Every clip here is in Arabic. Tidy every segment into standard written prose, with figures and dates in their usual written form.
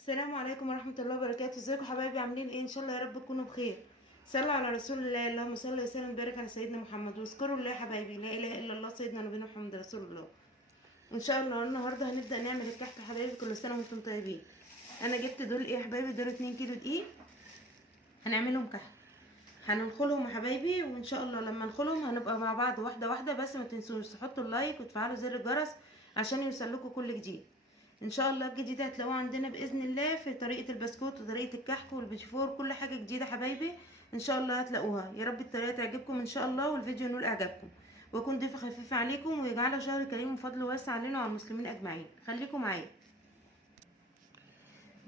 السلام عليكم ورحمة الله وبركاته. ازيكم حبايبي؟ عاملين ايه؟ ان شاء الله يا رب تكونوا بخير. صلوا على رسول الله، اللهم صل وسلم وبارك على سيدنا محمد. واذكروا الله يا حبايبي، لا اله الا الله سيدنا نبينا محمد رسول الله. وان شاء الله النهارده هنبدا نعمل الكحك يا حبايبي. كل سنه وانتم طيبين. انا جبت دول ايه يا حبايبي؟ دول 2 كيلو دقيق، هنعملهم كحك. هننخلهم يا حبايبي، وان شاء الله لما ننخلهم هنبقى مع بعض واحده واحده. بس ما تنسوش تحطوا اللايك وتفعلوا زر الجرس عشان يوصلكوا كل جديد. ان شاء الله الجديد هتلاقوه عندنا باذن الله في طريقه البسكوت وطريقه الكحك والبيتيفور، كل حاجه جديده حبايبي ان شاء الله هتلاقوها. يا رب الطريقه تعجبكم ان شاء الله، والفيديو ينول اعجابكم، واكون ضيفه خفيفه عليكم، ويجعلها شهر كريم وفضل واسع علينا وعلى المسلمين اجمعين. خليكم معايا.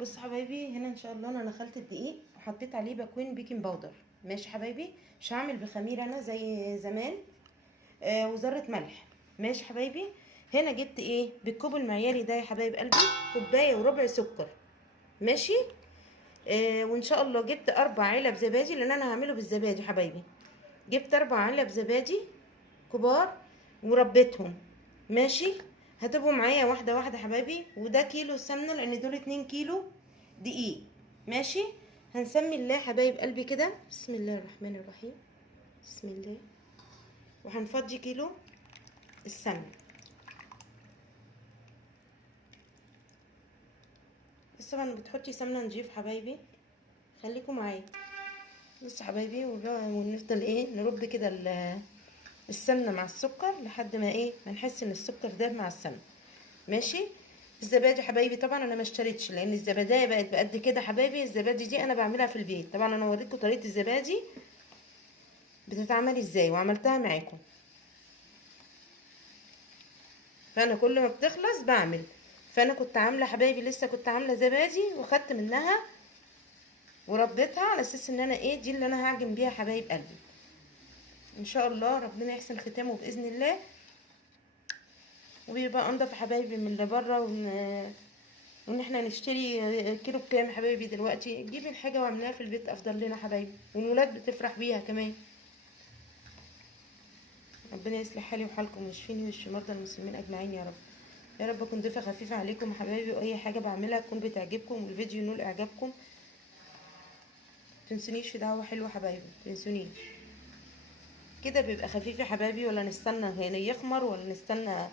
بص حبايبي، هنا ان شاء الله انا نخلت الدقيق وحطيت عليه باكوين بيكنج باودر. ماشي حبايبي، مش هعمل بخميره انا زي زمان. وذره ملح. ماشي حبايبي. هنا جبت ايه بالكوب المعياري ده يا حبايب قلبي؟ كوبايه وربع سكر. ماشي. وان شاء الله جبت 4 علب زبادي، لان انا هعمله بالزبادي حبايبي. جبت 4 علب زبادي كبار وربيتهم. ماشي. هتبقوا معايا واحده واحده حبايبي. وده كيلو سمنه، لان دول 2 كيلو دقيق. ماشي. هنسمي الله حبايب قلبي كده، بسم الله الرحمن الرحيم. بسم الله. وهنفضي كيلو السمنه. بس طبعا بتحطي سمنه نضيف حبايبي. خليكم معايا. بص حبايبي، ونفضل ايه نرب كده السمنه مع السكر لحد ما ايه ما نحس ان السكر داب مع السمنه. ماشي. الزبادي حبايبي طبعا انا ما اشتريتش، لان الزباديه بقت بقد كده حبايبي. الزبادي دي انا بعملها في البيت. طبعا انا وريتكم طريقه الزبادي بتتعمل ازاي وعملتها معاكم. فانا كل ما بتخلص بعمل. فانا كنت عامله حبايبي، لسه كنت عامله زبادي وخدت منها وربيتها على اساس ان انا ايه دي اللي انا هعجن بيها حبايب قلبي. ان شاء الله ربنا يحسن ختامه باذن الله، وبيبقى انضف حبايبي من اللي بره. وان احنا نشتري كيلو بكام حبايبي؟ دلوقتي جيبي الحاجه واعمليها في البيت افضل لنا حبايبي، والولاد بتفرح بيها كمان. ربنا يصلح حالي وحالكم ويشفيني ويشفي مرضى المسلمين اجمعين يا رب. يا رب اكون ضيفه خفيفه عليكم يا حبايبي، واي حاجه بعملها تكون بتعجبكم والفيديو ينول اعجابكم. تنسونيش في دعوه حلوه حبايبي، تنسونيش. كده بيبقى خفيف يا حبايبي، ولا نستنى هنا يخمر ولا نستنى.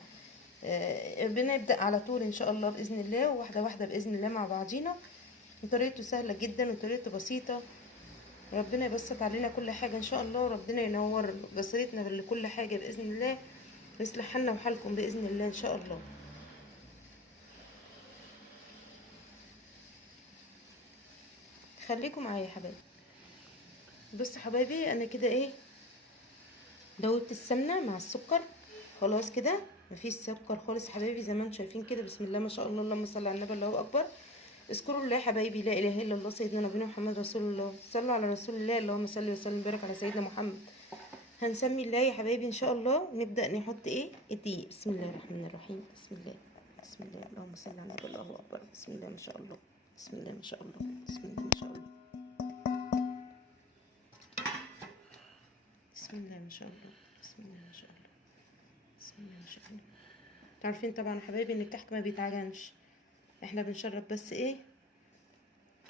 بنبدأ على طول ان شاء الله باذن الله، واحده واحده باذن الله مع بعضينا. وطريقته سهله جدا وطريقته بسيطه. ربنا يبسط علينا كل حاجه ان شاء الله، وربنا ينور بصيرتنا لكل حاجه باذن الله، ويصلح حالنا وحالكم باذن الله ان شاء الله. خليكم معايا يا حبايبي. بص حبايبي، انا كده ايه دوبت السمنه مع السكر. خلاص كده مفيش سكر خالص يا حبايبي، زي ما انتم شايفين كده. بسم الله ما شاء الله، اللهم صل على النبي، الله اكبر. اذكروا الله يا حبايبي، لا اله الا الله سيدنا نبينا محمد رسول الله. صلوا على رسول الله، اللهم صل وسلم وبارك على سيدنا محمد. هنسمي الله يا حبايبي ان شاء الله. نبدا نحط ايه الدقيق. بسم الله الرحمن الرحيم. بسم الله. بسم الله، اللهم صل على النبي، الله اكبر. بسم الله ما شاء الله. بسم الله ما شاء الله. بسم الله ما شاء الله. بسم الله ما شاء الله. بسم الله ما شاء الله. بسم الله ما شاء الله. عارفين طبعا يا حبايبي ان الكحك ما بيتعجنش، احنا بنشرب بس ايه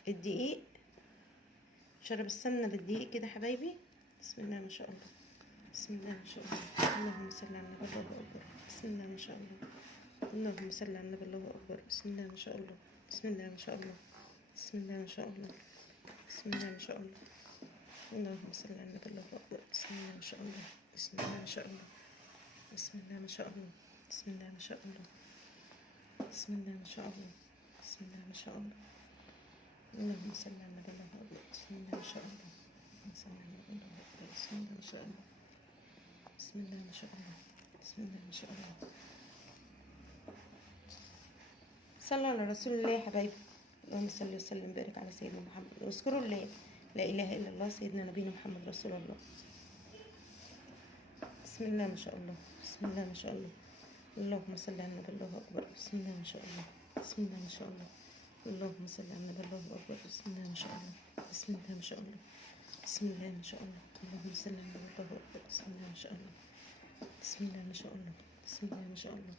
الدقيق. نشرب السمنه بالدقيق كده حبايبي. بسم الله ما شاء الله. بسم الله ما شاء الله. اللهم صل على النبي، الله اكبر. بسم الله ما شاء الله. اللهم صل على النبي، الله اكبر. بسم الله ما شاء الله. بسم الله ما شاء الله. بسم الله ما شاء الله. بسم الله ما شاء الله. اللهم صل على النبي، الله اكبر. بسم الله ما شاء الله. بسم الله ما شاء الله. بسم الله ما شاء الله. بسم الله ما شاء الله. بسم الله ما شاء الله. بسم الله ما شاء الله. اللهم صل على النبي، الله اكبر. بسم الله ما شاء الله. اللهم صل على النبي، الله اكبر. بسم الله ما شاء الله. بسم الله ما شاء الله. بسم الله ما شاء الله. صلوا على رسول الله يا حبايبي. اللهم صل وسلم وبارك على سيدنا محمد. واذكروا الله، لا اله الا الله سيدنا نبينا محمد رسول الله. بسم الله ما شاء الله. بسم الله ما شاء الله. اللهم صل على النبي، الله اكبر. بسم الله ما شاء الله. بسم الله ما شاء الله. اللهم صل على النبي، الله اكبر. بسم الله ما شاء الله. بسم الله ما شاء الله. بسم الله ما شاء الله. اللهم صل على النبي، الله اكبر. بسم الله ما شاء الله. بسم الله ما شاء الله. بسم الله ما شاء الله.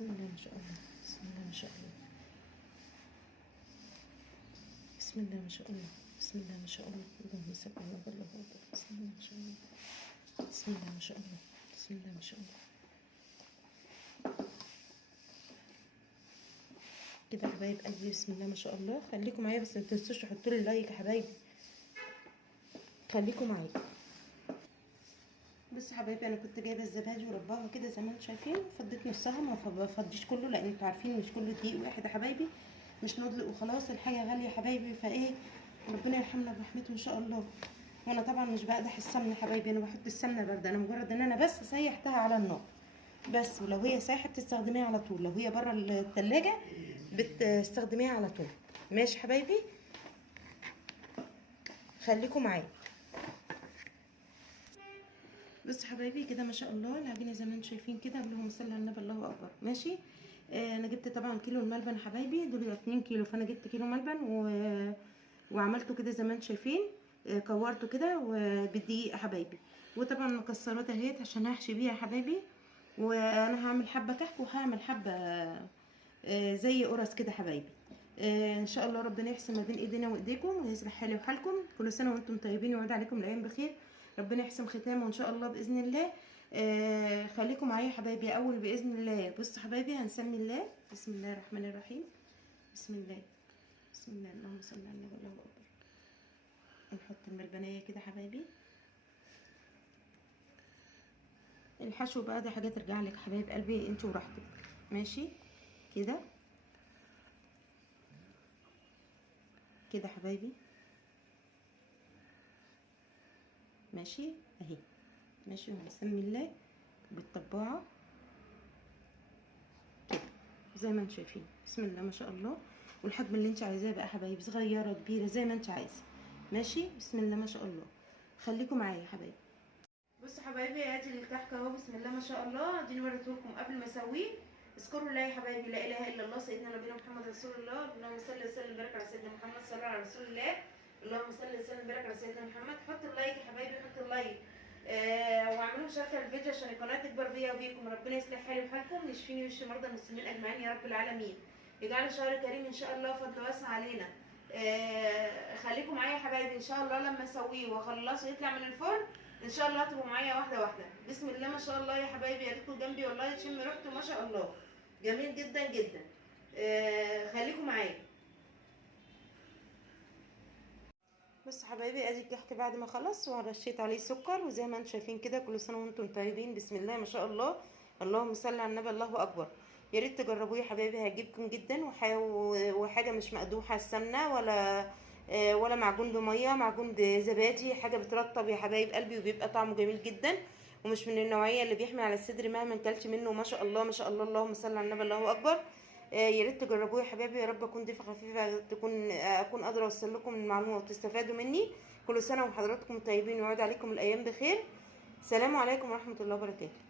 بسم الله ما شاء الله، بسم الله ما شاء الله، بسم الله ما شاء الله، بسم الله ما شاء الله. اللهم صل على النبي الله أكبر. بسم الله ما شاء الله، بسم الله ما شاء الله، بسم الله ما شاء الله. كده يا حبايب قلبي بسم الله ما شاء الله. خليكم معايا بس ما تنسوش تحطوا لي لايك يا حبايبي، خليكم معايا. بصوا يا حبايبي، انا كنت جايبه الزبادي ورباها كده زي ما انتم شايفين، فضيت نصها، ما بفضيش كله لان انتوا عارفين مش كله دقيق واحد يا حبايبي، مش ندلق وخلاص، الحاجه غاليه يا حبايبي، فايه ربنا يرحمنا برحمته ان شاء الله. وانا طبعا مش بقدح السمنه يا حبايبي، انا بحط السمنه بارده، انا مجرد ان انا بس سيحتها على النار بس، ولو هي سايحه بتستخدميها على طول، لو هي بره التلاجة بتستخدميها على طول. ماشي حبايبي، خليكم معايا. بصوا حبايبي كده ما شاء الله العجينه زي ما انتم شايفين كده، اللهم صل على النبي الله اكبر. ماشي، انا جبت طبعا كيلو الملبن يا حبايبي، دول 2 كيلو، فانا جبت كيلو ملبن وعملته كده زي ما انتم شايفين، كورته كده وبالدقيق يا حبايبي، وطبعا مكسرات اهيت عشان هحشي بيها يا حبايبي، وانا هعمل حبه كحك وهعمل حبه زي قرص كده حبايبي. ان شاء الله ربنا يحسن ما بين ايدينا وايديكم ويصلح حالي وحالكم، كل سنه وانتم طيبين ويعود عليكم الايام بخير، ربنا يحسن ختامه ان شاء الله باذن الله. خليكم معايا يا حبايبي. اول باذن الله بصوا حبايبي هنسمي الله، بسم الله الرحمن الرحيم، بسم الله، بسم الله، اللهم صل على النبي الله اكبر. نحط الملبنيه كده حبايبي. الحشو بقى ده حاجه ترجع لك حبايب قلبي انت وراحتك. ماشي كده كده حبايبي، ماشي اهي، ماشي، وهنسمي الله بالطباعه كده زي ما انتم شايفين، بسم الله ما شاء الله. والحجم اللي انت عايزاه بقى حبايبي، صغيره كبيره زي ما انت عايزه. ماشي، بسم الله ما شاء الله. خليكم معايا يا حبايبي. بصوا حبايبي ادي الكحك اهو، بسم الله ما شاء الله، اديني وريته لكم قبل ما اسويه. اذكروا الله يا حبايبي، لا اله الا الله، سيدنا نبينا محمد رسول الله، اللهم صل وسلم وبارك على سيدنا محمد، صلى على رسول الله، اللهم صل وسلم وبارك على سيدنا محمد. حطوا اللايك يا حبايبي، حطوا اللايك، واعملوا مشاركه للفيديو عشان القناه تكبر بيا وبيكم، ربنا يصلح حالي وحالكم، يشفيني ويشفي مرضى المسلمين اجمعين يا رب العالمين، يجعل شهر كريم ان شاء الله، فضل واسع علينا. خليكم معايا يا حبايبي، ان شاء الله لما اسويه واخلصه يطلع من الفرن ان شاء الله تبقوا معايا واحده واحده. بسم الله ما شاء الله يا حبايبي، يا ريتكم جنبي والله تشم ريحته ما شاء الله، جميل جدا جدا. خليكم معايا. بصوا حبايبي ادي الكحك بعد ما خلص ورشيت عليه سكر، وزي ما انتم شايفين كده، كل سنه وانتم طيبين، بسم الله ما شاء الله، اللهم صل على النبي الله اكبر. يا ريت تجربوه يا حبايبي، هيعجبكم جدا، وحاجه مش مقدوحه السمنه ولا معجون بميه، معجون بزبادي، حاجه بترطب يا حبايب قلبي، وبيبقى طعمه جميل جدا، ومش من النوعيه اللي بيحمي على الصدر مهما كلتي منه، ما شاء الله ما شاء الله، اللهم صل على النبي الله اكبر. يا ريت تجربوه يا حبايبي، يا رب اكون ضيفه خفيفه، اكون قادره اوصل لكم المعلومه وتستفادوا مني. كل سنه وحضراتكم طيبين ويعود عليكم الايام بخير. سلام عليكم ورحمه الله وبركاته.